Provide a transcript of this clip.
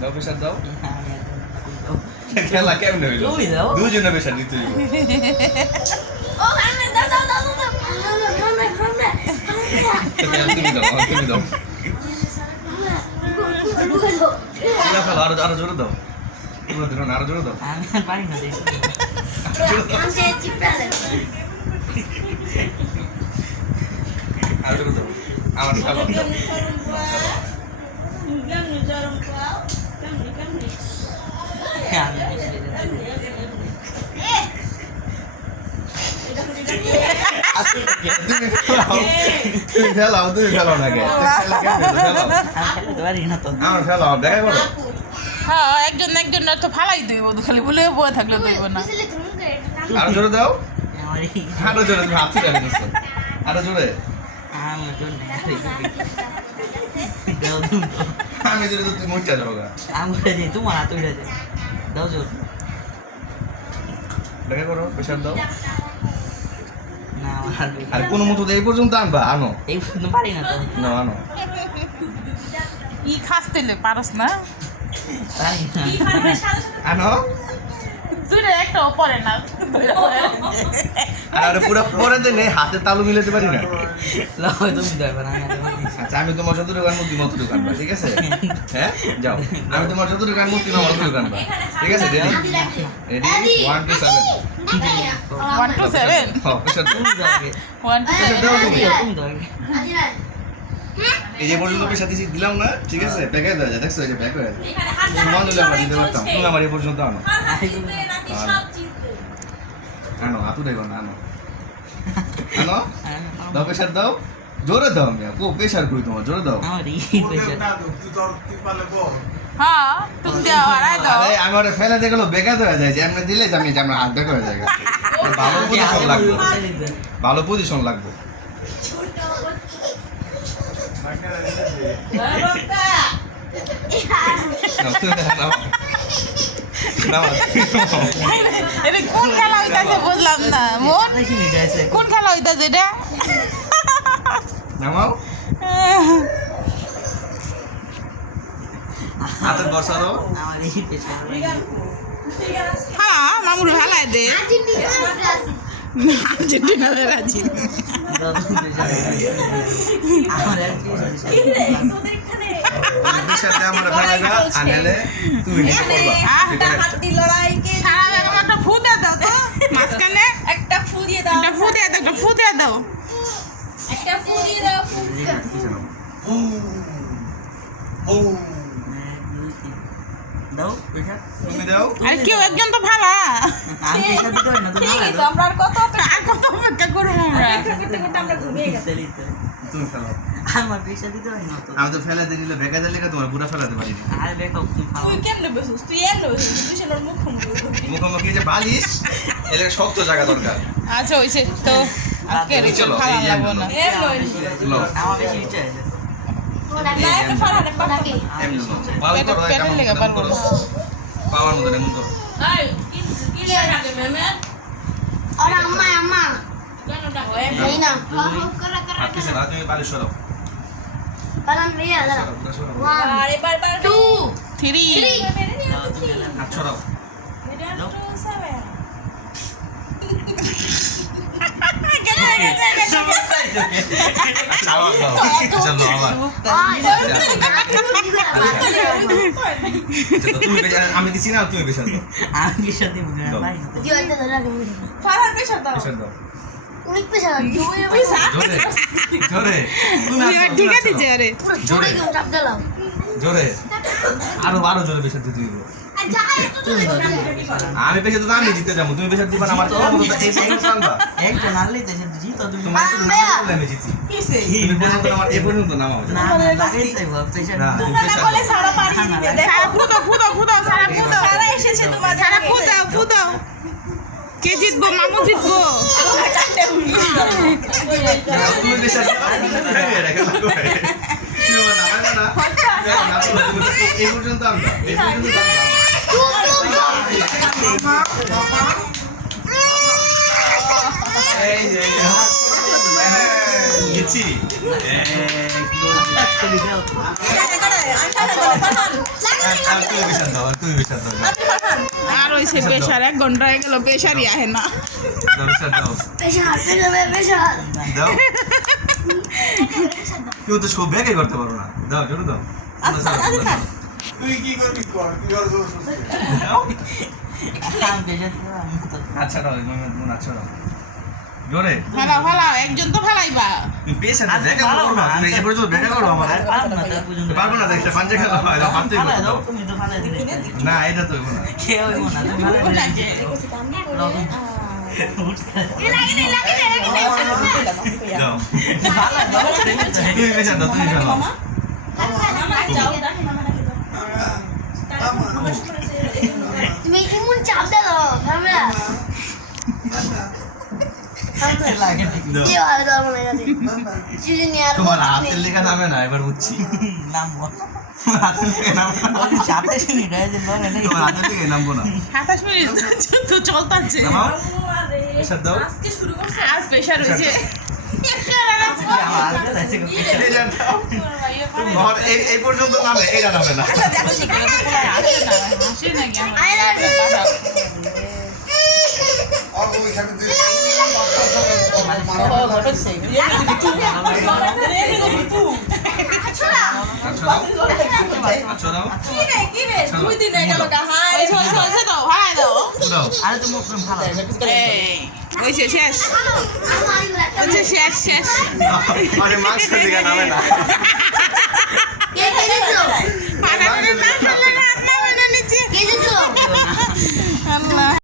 দাও প্রেশার দাও খেলা কেমন হইলো দুজনে প্রেশার দিতে হইব তুমি দাও আরো জোরে দাও আরো জোরে দাও আরো জোরে দাও আমার খেলা তুমি ফেলাও না হ্যাঁ একজন তো ফালাই দইব খালি বলে বয়ে থাকলে দইব না আরো জোরে দাও আরো জোরে তুমি হাত আরো জোরে আমি জোরে তো তুই মুচা যাবো তোমার হাত উঠে যায় দাও জোর দেখা করো প্রেশার দাও না আর কোনো মতো এই পর্যন্ত আনবা আনো এই পর্যন্ত পারি না তো না আনো ই খাসতেলে পারস না আনো তুই একটা পরে না আর পুরো পরে দেনে হাতে তালু মিলাতে পারি না লাও তুমি দাও না আচ্ছা আমি তোমার যত দোকান মুক্তি মতো দোকান বা ঠিক আছে হ্যাঁ যাও আমি তোমার যত দোকান মুক্তি মতো দোকান বা ঠিক আছে রেডি 1 2 7 1 2 7 হ্যাঁ প্রেশার তুমি দাও 1 2 7 দাও তুমি তুমি দাও এই যে পর্যন্ত পয়সা দিছি দিলাম না ঠিক আছে ব্যাক হয়ে যায় দেখছো এই যে ব্যাক হয়ে যায় মন দিলে আমরা দিতে পারতাম তুমি আমার এই পর্যন্ত আনো আনো হাতু দেবো না আনো আনো দাও প্রেশার দাও জোরে দাও আমি কো প্রেশার করি তোমার জোরে দাও আমার এই পয়সা হ্যাঁ তুমি দাও আড়াই দাও আরে আমি ওরে ফেলে দিয়ে গেল বেকার হয়ে যায় যে এমনি দিলে যে আমরা হাত ব্যাক হয়ে যায় ভালো পজিশন লাগবে ভালো পজিশন লাগবে এটা কোন খেলা হইতাছে বুঝলাম না মন কোন খেলা হইতাছে এটা নামাও হাতের বর্ষা দাও আমার এই পয়সা হ্যাঁ মামুর ভালাই দে আর্জেন্টিনা রাজি আমার সাথে আমরা ফেলাইবা আনেলে তুমি নিতে পারবা হাড্ডি লড়াই কে সারা একটা ফু দিয়ে দাও তো মাঝখানে একটা ফু দিয়ে দাও একটা ফু দিয়ে দাও একটা ফু দিয়ে দাও একটা ফু দিয়ে দাও ও ও দাও পয়সা তুমি দাও আর কেউ একজন তো ভালা আমি পয়সা দিতে হয় না তুমি আমরা আর কত অপেক্ষা করবো আমরা তুমি ফেলাও আমার পয়সা দিতে হয় না তো আমি তো ফেলে দিলে বেকার দিলে তোমার পুরো ফেলাতে পারি না আরে দেখো তুমি খাও তুই কেমনে বসছিস তুই এমনে বসছিস তুই সেটার মুখোমুখি যে বালিশ এর শক্ত জায়গা দরকার আচ্ছা হইছে তো আজকে চলো, ভালো এই যে লাগবো না আমার বেশি ইচ্ছা আছে এমনি নাও। পাও পেটের করো, পেটের এমন লেগে করো, পারবো না। পাওয়ার মতো এমন করো হাত পিছে না তুমি বালিশ সরাও সরাও, পুরো সরাও। 3 হাত সরাও আবার দাও। চলো আবার তুমি আমি দিছি না তুমি বেশি দাও আমি পয়সা দিব না ভাই বেশি দাও জোরে জোরে ঠিক আছে আরে জোরে জোরে আরো জোরে বেশি দিতে দিব আমি বেশি তো আমি জিতে যাবো তুমি বেশি দিবা না আমার কোনো মতো এই সেকেন্ড চালবা একটা নালে দেশে জিতো তুমি তোমার তো না বললে আমি জিতছি তুমি পর্যন্ত আমার এই পর্যন্ত নামাও না লাগাই দেব পয়সা না তুমি বেশি সারা ফুদাও সারা ফুদাও সারা ফুদাও কে জিতবো মামু জিতবো তুমি বেশি এই পর্যন্ত আমরা এই যে গেছি তুমি বিশাল দাও তুমি বিশাল দাও আর হইছে পেশার 1 ঘন্টা হয়ে গেল পেশারই আহে না বিশাল দাও দাও তুমি তো সব ব্যাগে করতে পারো না দাও জোরে দাও তুই কি করবি কর তুই আর জোর সুস্থ আচ্ছা দাও মন আচ্ছা দাও জোরে ফালাও ফালাও একজন তো ফালাইবা তুমি পেছে না দেখা করো না তুমি এই পর্যন্ত দেখা করো আমার পারবো না দেখতে পাঞ্জে খেলা হয় পারতেই করতে দাও তুমি তো ফালাই দিলে না এটা তো হইব না কে হইব না তুমি ফালাই দিলে দাও ফালাই দাও তুমি পেছে দাও তুমি খেলো তুমি এমন চাপ দাও ভাবলা লাগে ঠিক দাও কি হয় দাও মনে আছে চিনি নিয়ে আর তোমার হাতের লেখা নামে না এবার বুঝছি নাম বল হাতের লেখা নামে না ওই চাপে শুনি না যে নরে নেই তোমার হাতের লেখা নামবো না 27 মিনিট তো চলতাছে নামাও পেশার দাও আর পেশার হইছে আমার হাতে আছে এই জান দাও আমার এই পর্যন্ত নামে এইটা নামে না আসে নাকি আর ওই খাতে তুই আচ্ছা দাও আচ্ছা দাও দাও আরে তুমি ভালো হয়েছে শেষ হয়েছে শেষ শেষ আরে মাংস দিকে নামে না